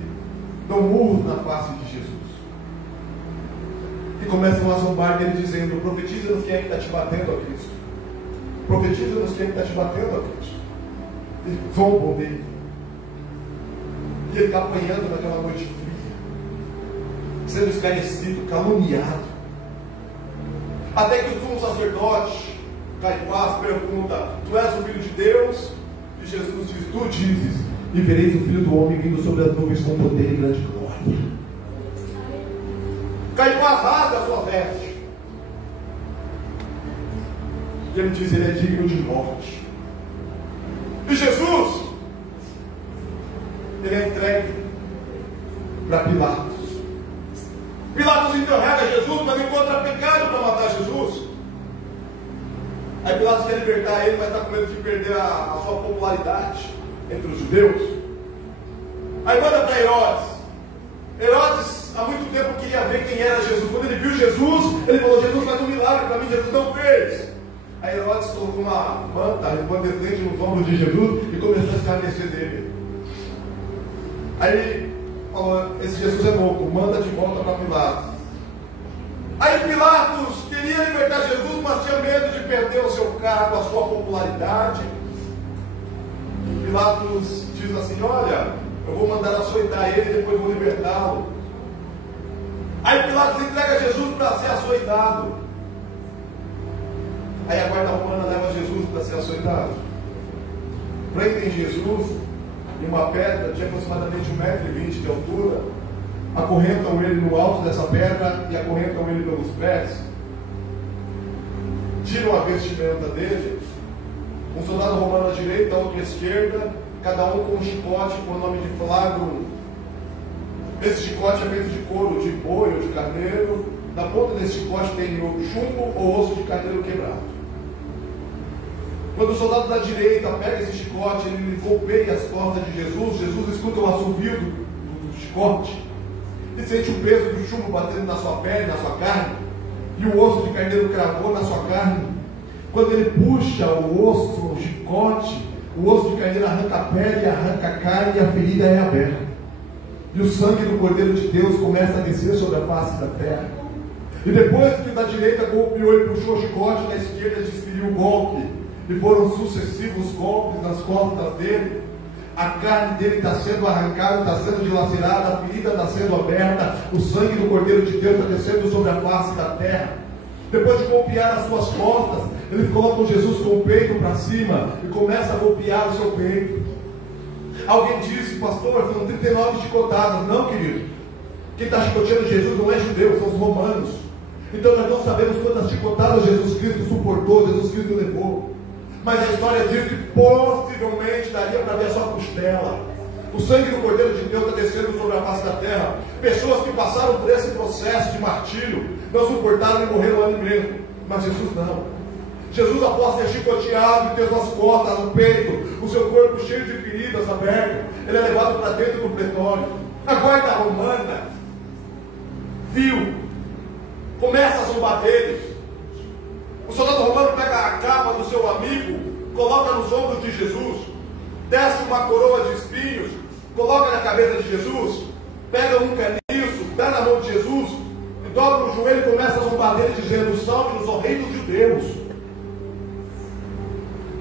dão murros na face de Jesus e começam a zombar dele, dizendo: profetiza-nos quem é que está te batendo, ó Cristo. Profetiza-nos quem está te batendo, ó Cristo. Eles zombam dele. E ele está apanhando naquela noite fria, sendo escarnecido, caluniado. Até que o sumo sacerdote Caifás pergunta: tu és o Filho de Deus? E Jesus diz: tu dizes, e vereis o Filho do Homem vindo sobre as nuvens com poder e grande glória. Caifás rasga a sua veste. E ele diz: ele é digno de morte. E Jesus, ele é entregue para Pilatos. Pilatos interroga Jesus, mas encontra pecado para matar Jesus. Aí Pilatos quer libertar ele, mas está com medo de perder a sua popularidade entre os judeus. Aí manda para Herodes. Herodes há muito tempo queria ver quem era Jesus. Quando ele viu Jesus, ele falou: Jesus faz um milagre para mim. Jesus não fez. Aí Herodes colocou uma manta resplandecente nos ombros de Jesus e começou a escarnecer dele. Aí ele falou: esse Jesus é louco, manda de volta para Pilatos. Aí Pilatos queria libertar Jesus, mas tinha medo de perder o seu cargo, a sua popularidade. Pilatos diz assim: olha, eu vou mandar açoitar ele e depois vou libertá-lo. Aí Pilatos entrega Jesus para ser açoitado. Aí a guarda romana leva Jesus para ser açoitado. Prendem Jesus em uma pedra de aproximadamente 1,20 m de altura, acorrentam ele no alto dessa pedra e acorrentam ele pelos pés, tiram a vestimenta dele, um soldado romano à direita, outro à esquerda, cada um com um chicote com o nome de flagrum. Esse chicote é feito de couro de boi ou de carneiro. Na ponta desse chicote tem chumbo ou osso de carneiro quebrado. Quando o soldado da direita pega esse chicote, ele golpeia as costas de Jesus. Jesus escuta o assovio do chicote e sente o peso do chumbo batendo na sua pele, na sua carne, e o osso de carneiro cravou na sua carne. Quando ele puxa o osso, o chicote, o osso de carneiro arranca a pele, arranca a carne e a ferida é aberta. E o sangue do Cordeiro de Deus começa a descer sobre a face da terra. E depois que da direita golpeou e puxou o chicote, da esquerda desferiu o golpe. E foram sucessivos golpes nas costas dele. A carne dele está sendo arrancada, está sendo dilacerada, a ferida está sendo aberta. O sangue do Cordeiro de Deus está descendo sobre a face da terra. Depois de golpear as suas costas, ele coloca Jesus com o peito para cima e começa a golpear o seu peito. Alguém disse: pastor, foram 39 chicotadas. Não, querido. Quem está chicoteando Jesus não é judeu, são os romanos. Então nós não sabemos quantas chicotadas Jesus Cristo suportou, Jesus Cristo levou. Mas a história diz que possivelmente daria para ver a sua costela. O sangue do Cordeiro de Deus está descendo sobre a face da terra. Pessoas que passaram por esse processo de martírio não suportaram e morreram ali mesmo. Mas Jesus não. Jesus, após ser chicoteado e ter suas costas no peito, o seu corpo cheio de feridas abertas, ele é levado para dentro do pretório. A guarda romana viu, começa a zombar dele. O soldado romano pega a capa do seu amigo, coloca nos ombros de Jesus, desce uma coroa de espinhos, coloca na cabeça de Jesus, pega um caniço, dá na mão de Jesus, e dobra o joelho e começa a zombar dele, dizendo: salve-nos, ó Rei dos judeus.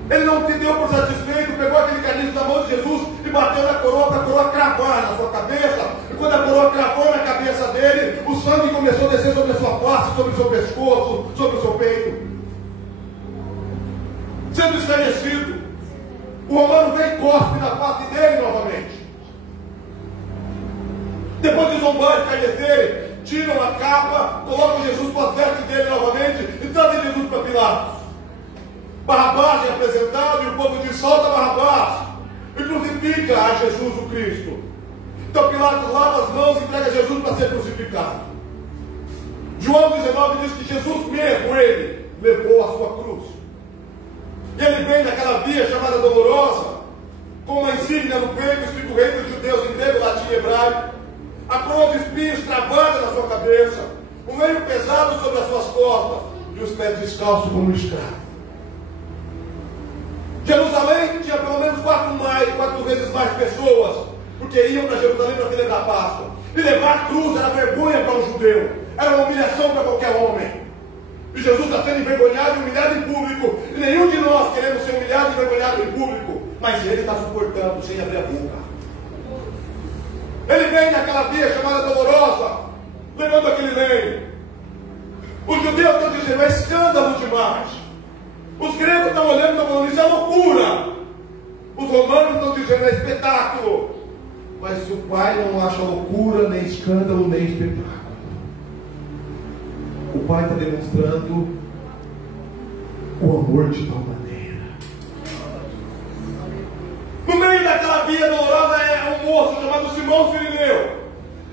Ele não se deu por satisfeito, pegou aquele caniço na mão de Jesus e bateu na coroa para a coroa cravar na sua cabeça. E quando a coroa cravou na cabeça dele, o sangue começou a descer sobre a sua face, sobre o seu pescoço, sobre o seu peito. Sendo esclarecido, o romano vem e cospe na face dele novamente. Depois de zombar e escarnecer, tiram a capa, colocam Jesus para as vestes dele novamente e trazem Jesus para Pilatos. Barrabás é apresentado e o povo diz: solta Barrabás e crucifica a Jesus o Cristo. Então Pilatos lava as mãos e entrega Jesus para ser crucificado. João 19 diz que Jesus mesmo, ele, levou a sua cruz. E ele vem naquela via chamada Dolorosa, com uma insígnia no peito, escrito Rei dos Judeus em grego, latim e hebraico, a coroa de espinhos travada na sua cabeça, um leito pesado sobre as suas costas e os pés descalços como um escravo. Jerusalém tinha pelo menos 4 vezes mais pessoas, porque iam para Jerusalém para celebrar a Páscoa. E levar a cruz era vergonha para um judeu, era uma humilhação para qualquer homem. E Jesus está sendo envergonhado e humilhado em público. E nenhum de nós queremos ser humilhado e envergonhado em público, mas ele está suportando sem abrir a boca. Ele vem naquela via chamada Dolorosa, levando aquele leito. Os judeus estão dizendo: é escândalo demais. Os gregos estão olhando e estão falando: isso é loucura. Os romanos estão dizendo: é espetáculo. Mas o Pai não acha loucura, nem escândalo, nem espetáculo. O Pai está demonstrando o amor de tal maneira. No meio daquela via dolorosa é um moço chamado Simão Sirineu.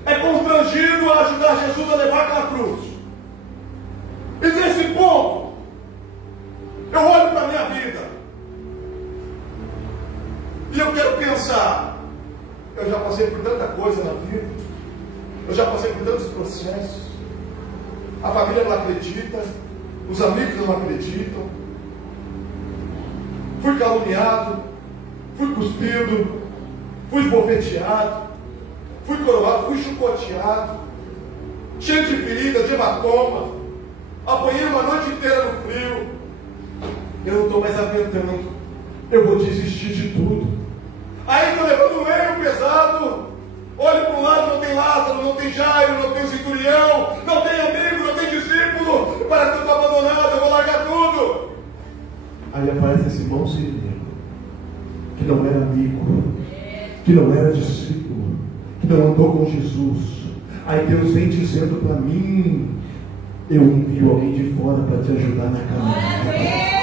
É constrangido a ajudar Jesus a levar aquela cruz. E nesse ponto, eu olho para a minha vida e eu quero pensar: eu já passei por tanta coisa na vida, eu já passei por tantos processos, a família não acredita, os amigos não acreditam, fui caluniado, fui cuspido, fui esbofeteado, fui coroado, fui chicoteado, cheio de feridas, de hematoma, apanhei uma noite inteira no frio. Eu não estou mais aguentando, eu vou desistir de tudo. Aí estou levando um leiro pesado, olho para um lado, não tem Lázaro, não tem Jairo, não tem centurião, não tem amigo, não tem discípulo, parece que eu estou abandonado, eu vou largar tudo. Aí aparece Simão Sirineu, que não era amigo, que não era discípulo, que não andou com Jesus. Aí Deus vem dizendo para mim: eu envio alguém de fora para te ajudar na caminhada.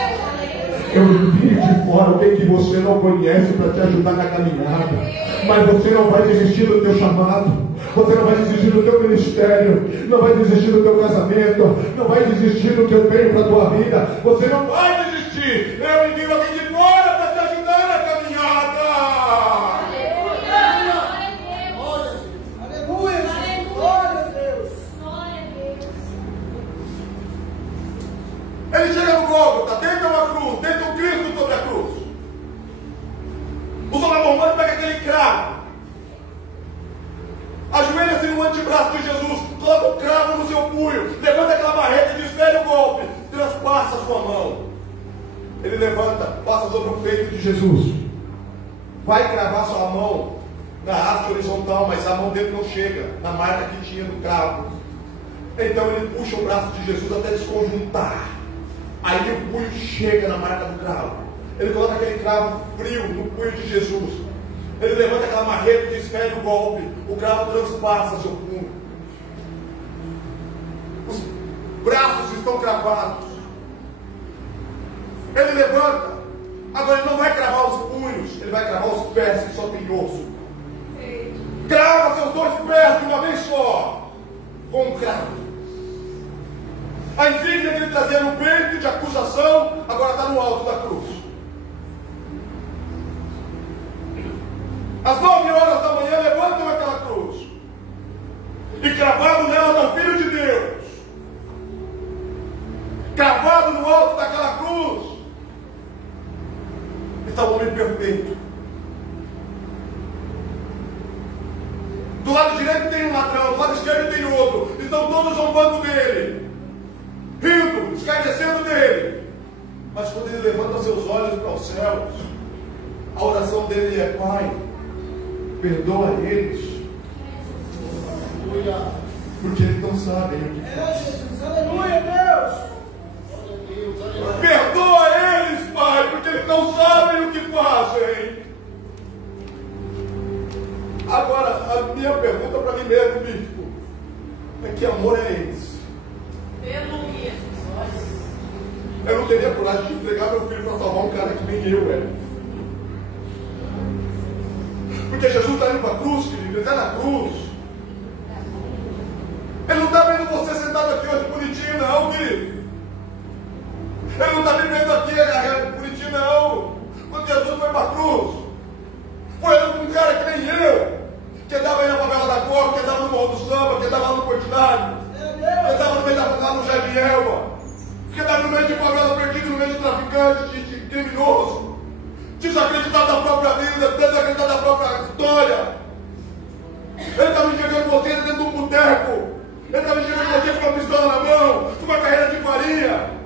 Eu envio de fora alguém que você não conhece para te ajudar na caminhada. Mas você não vai desistir do teu chamado, você não vai desistir do teu ministério, não vai desistir do teu casamento, não vai desistir do que eu tenho para a tua vida. Você não vai desistir. Eu envio alguém de fora para te ajudar na caminhada. Ele chega no Gólgota, deita uma cruz, deita um Cristo sobre a cruz. O soldado romano pega aquele cravo, ajoelha-se no antebraço de Jesus, coloca o cravo no seu punho, levanta aquela barreta e desfere o golpe, transpassa a sua mão. Ele levanta, passa sobre o peito de Jesus, vai cravar sua mão na haste horizontal, mas a mão dele não chega na marca que tinha no cravo. Então ele puxa o braço de Jesus até desconjuntar. Aí o punho chega na marca do cravo. Ele coloca aquele cravo frio no punho de Jesus. Ele levanta aquela marreta e desfere o golpe. O cravo transpassa seu punho. Os braços estão cravados. Ele levanta. Agora ele não vai cravar os punhos, ele vai cravar os pés que só tem osso. Crava seus dois pés de uma vez só, com um cravo. A insígnia que ele trazia no peito de acusação, agora está no alto da cruz. Às 9 horas da manhã levantam aquela cruz, e cravado nela está o Filho de Deus. Cravado no alto daquela cruz está o homem perfeito. Do lado direito tem um ladrão, do lado esquerdo tem outro. Estão todos zombando dele, rindo, escarnecendo dele. Mas quando ele levanta seus olhos para os céus, a oração dele é: Pai, perdoa eles, porque eles não sabem o que fazem. Jesus, aleluia, Deus. Perdoa eles, Pai, porque eles não sabem o que fazem. Agora, a minha pergunta para mim mesmo, bispo, é: que amor é esse? Eu não teria coragem de entregar meu filho para salvar um cara que nem eu, velho. Porque Jesus está indo para a cruz, querido, ele está na cruz. Ele não está vendo você sentado aqui hoje bonitinho, não, querido. Ele não está vivendo aqui bonitinho, não. Quando Jesus foi para a cruz, foi um cara que nem eu, que andava aí na favela da Copa, que andava no Morro do Samba, que andava lá no Portinari, que andava no meio lá no Jardim Elba, que andava no meio de favela perdido, no meio de traficante, de criminoso, desacreditado da própria vida, desacreditado da própria história. Ele estava enxergando você dentro de um boteco, ele estava enxergando você com uma pistola na mão, com uma carreira de farinha.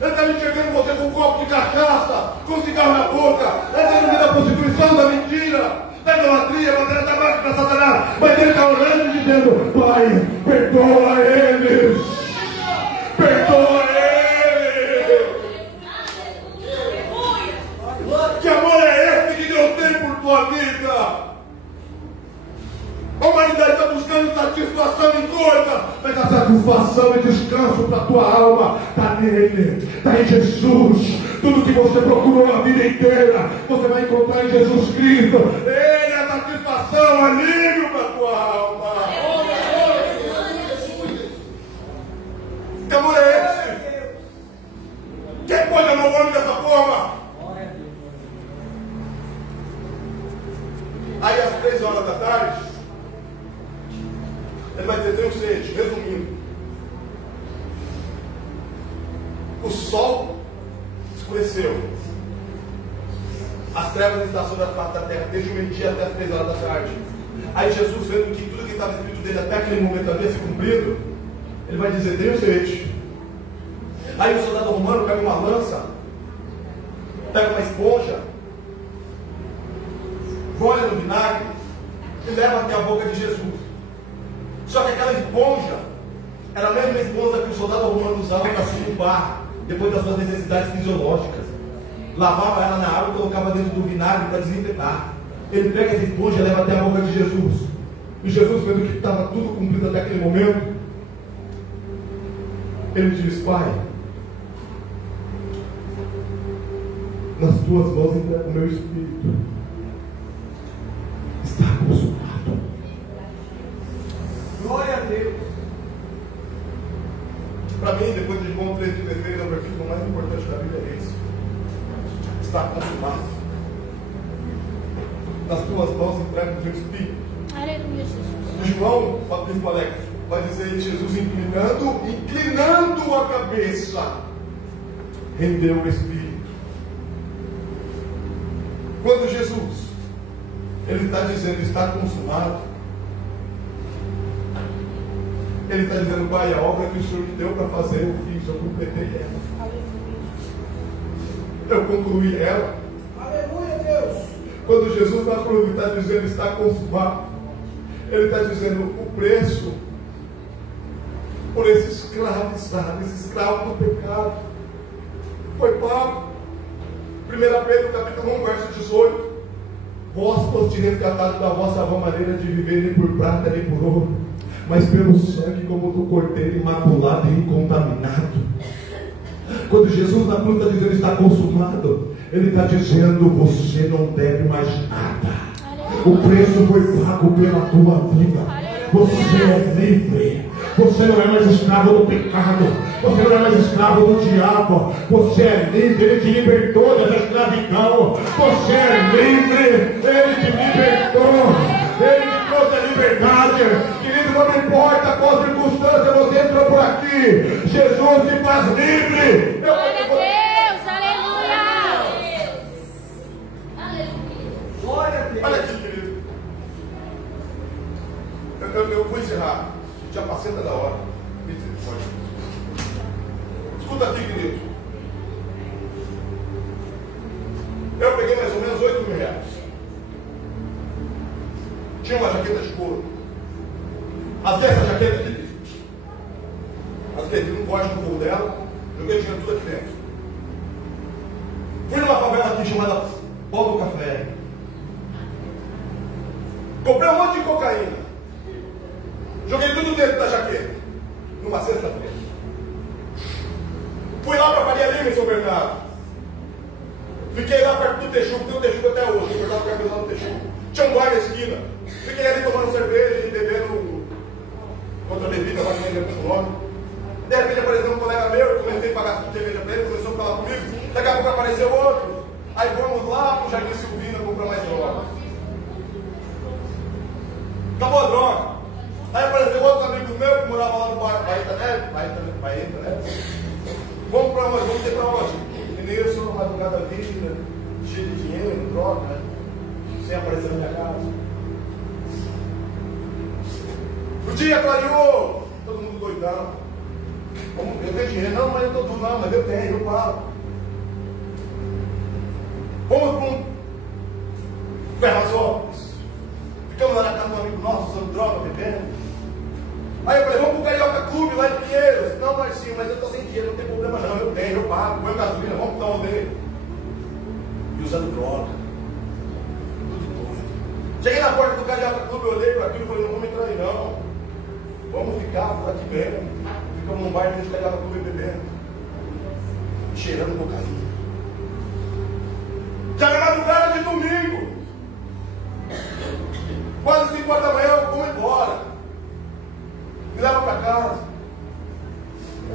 Ele está enxergando você com um copo de cachaça, com um cigarro na boca. Ele está enxergando a prostituição da mentira, da idolatria, bateria da máquina da Satanás. Mas ele está orando e dizendo: Pai, perdoa eles. Perdoa eles. Que amor é esse que Deus tem por tua vida? A humanidade está buscando buscando satisfação em coisa, mas a satisfação e descanso para a tua alma está nele, está em Jesus. Tudo que você procurou a vida inteira, você vai encontrar em Jesus Cristo. Ele é a satisfação, alívio para a tua alma. Que amor é esse? Quem pode amar o homem dessa forma? Aí às 3 horas da tarde, ele vai dizer: tenho sede. Resumindo, o sol escureceu, as trevas estão sobre a face da terra desde o meio-dia até as 3 horas da tarde. Aí Jesus, vendo que tudo que estava escrito dele até aquele momento havia se cumprido, ele vai dizer: tenho sede. Aí o soldado romano pega uma lança, pega uma esponja, molha no vinagre e leva até a boca de Jesus. Só que aquela esponja era a mesma esponja que o soldado romano usava para se limpar depois das suas necessidades fisiológicas. Lavava ela na água e colocava dentro do vinagre para desinfetar. Ele pega essa esponja e leva até a boca de Jesus. E Jesus, vendo que estava tudo cumprido até aquele momento, ele diz: Pai, nas tuas mãos entrego o meu espírito. Está consumado. Glória a Deus. Para mim, depois de João 3,16, é o versículo mais importante da Bíblia, é esse. Está consumado. Nas tuas mãos entrego o meu espírito. Aleluia, Jesus. João, o bispo Alex, vai dizer: Jesus inclinando a cabeça, rendeu o espírito. Quando Jesus, ele está dizendo está consumado, ele está dizendo: Pai, a obra que o Senhor me deu para fazer, eu fiz, eu completei ela. Eu concluí ela. Aleluia, Deus. Quando Jesus na cruz está dizendo está consumado, ele está dizendo o preço por esse escravo, esse escravo do pecado, foi pago. 1 Pedro capítulo 1, verso 18: Vós foste resgatados da vossa vã maneira de viver, nem por prata nem por ouro, mas pelo sangue como do cordeiro, imaculado e incontaminado. Quando Jesus na cruz está dizendo está consumado, ele está dizendo: você não deve mais nada. O preço foi pago pela tua vida. Você é livre. Você não é mais escravo do pecado. Você não é mais escravo do diabo. Você é livre. Ele te libertou dessa escravidão. Você é livre. Ele te libertou. Ele te trouxe a liberdade. Querido, não importa qual circunstância você entrou por aqui, Jesus te faz livre. Glória a Deus, aleluia. Glória a Deus. Olha aqui, querido. Eu vou encerrar. Já passei da hora. Escuta aqui, querido. Eu peguei mais ou menos 8 mil reais. Tinha uma jaqueta de couro. Rasguei essa jaqueta aqui. Rasguei, fiz um corte no couro dela. Joguei o dinheiro tudo aqui dentro. Fui numa favela aqui chamada Pó do Café. Comprei um monte de cocaína. Joguei tudo dentro da jaqueta. Numa sexta-feira. Fui lá para Faria Lima, em São Bernardo. Fiquei lá perto do Texuco. Tem um Texuco até hoje. Eu estava perto lá no Texuco. Tinha um bar na esquina. Fiquei ali tomando cerveja e bebendo outra bebida, agora nem lembro o nome. De repente apareceu um colega meu. Eu comecei a pagar cerveja para ele. Começou a falar comigo. Daqui a pouco apareceu outro. Aí fomos lá para o Jardim Silvina comprar mais droga. Acabou a droga. Aí apareceu outro amigo meu que morava lá no bairro Baeta, né? Vamos para onde? Vamos ter para onde? Mineiro, sou madrugada vida, cheio de dinheiro, droga, né? Sem aparecer na minha casa. O dia clareou, todo mundo doidão. Eu tenho dinheiro, não, mas eu estou tudo não, mas eu tenho, eu pago. Vamos para um Ferrazópolis. Ficamos lá na casa de um amigo nosso, usando droga, bebendo. Aí eu falei, vamos pro Carioca Clube lá em Pinheiros. Não, Marcinho, mas eu estou sem dinheiro, não tem problema não, eu tenho, eu pago, põe gasolina, vamos dar um rolê. E usando droga. Tudo doido. Cheguei na porta do Carioca Clube, eu olhei para aquilo e falei, não vamos entrar aí não. Vamos ficar por aqui mesmo. Ficamos num bar, a gente pegava tudo e bebendo. Cheirando cocaína. Já na madrugada de domingo. Quase 5 horas da manhã, eu vou embora. Me leva para casa.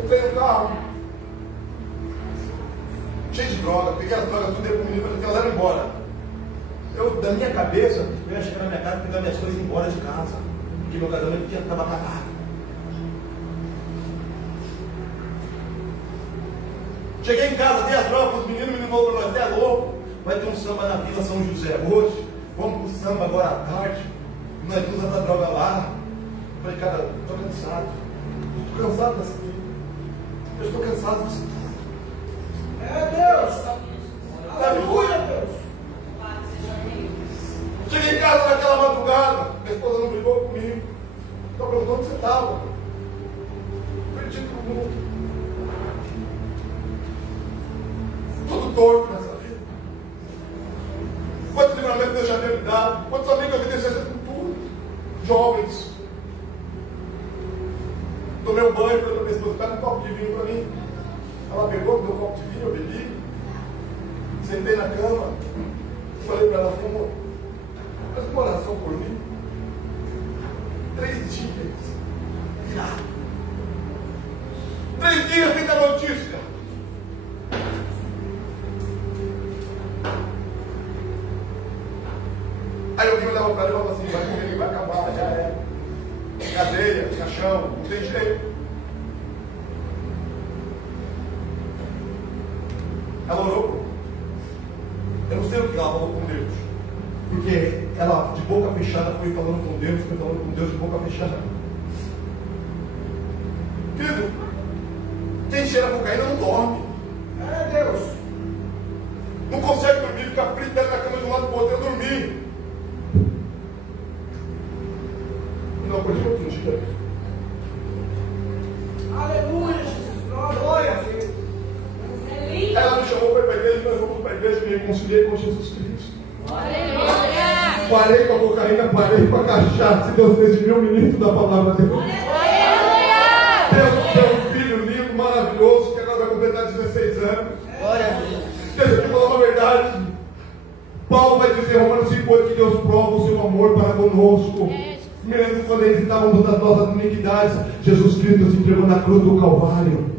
Entrei no carro. Cheio de droga. Peguei as drogas, tudo dei pro menino, falei que ela era embora. Eu, da minha cabeça, eu ia chegar na minha casa e pegar minhas coisas e ir embora de casa. Porque meu casamento estava acabado. Cheguei em casa, dei as drogas para os meninos, o menino falou para nós: "Você é louco, vai ter um samba na Vila São José hoje, vamos pro samba agora à tarde, nós vamos essa droga lá." Eu falei: "Cara, estou cansado, estou cansado dessa vida, eu estou cansado dessa vida." É Deus. Aleluia, Deus. Cheguei em casa naquela madrugada, minha esposa não brigou comigo, só perguntou onde você estava. Perdido pro mundo. Tudo torto nessa vida. Quantos livramentos Deus já havia me dado? Quantos amigos eu vi descer com tudo? Jovens. Tomei um banho, falei para minha esposa: "Pega um copo de vinho para mim." Ela pegou, me deu um copo de vinho, eu bebi. Sentei na cama. Falei para ela: "Amor, faz uma oração por mim." 3 dias virado. 3 dias sem dar notícia. Aí alguém olhava para ela e falava assim: "Vai morrer, vai acabar, já é. Cadeia, caixão, não tem jeito." Ela orou. Eu não sei o que ela falou com Deus, porque ela de boca fechada foi falando com Deus de boca fechada. Querido, quem cheira cocaína não dorme. É Deus. Não consegue dormir, fica frito dentro da cama de um lado para o outro. Eu dormi. Não, acordei no outro dia. Aleluia, Jesus. Glória a Deus. Ela me chamou para ir para a igreja, nós vamos para a igreja, me reconciliei com Jesus Cristo. Aleluia. Parei com a cocaína, parei com a cachaça. Deus fez de mim um ministro da palavra de Deus. Aleluia. Deus deu um filho lindo, maravilhoso, que agora vai completar 16 anos. Glória a Deus. Deixa eu te falar uma verdade. Paulo vai dizer, Romanos 5:8, que Deus prova o seu amor para conosco. Me lembro quando eles estavam das nossas iniquidades, Jesus Cristo se entregou na cruz do Calvário.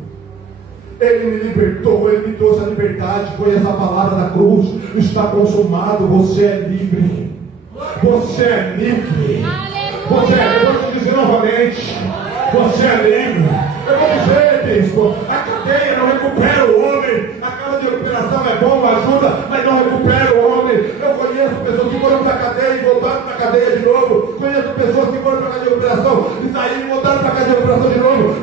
Ele me libertou, Ele me trouxe a liberdade. Foi essa palavra da cruz: está consumado. Você é livre. Você é livre. Você é livre. Eu vou te dizer novamente: você é livre. Eu vou dizer, bispo, a cadeia não recupera o homem. A casa de recuperação é bom, ajuda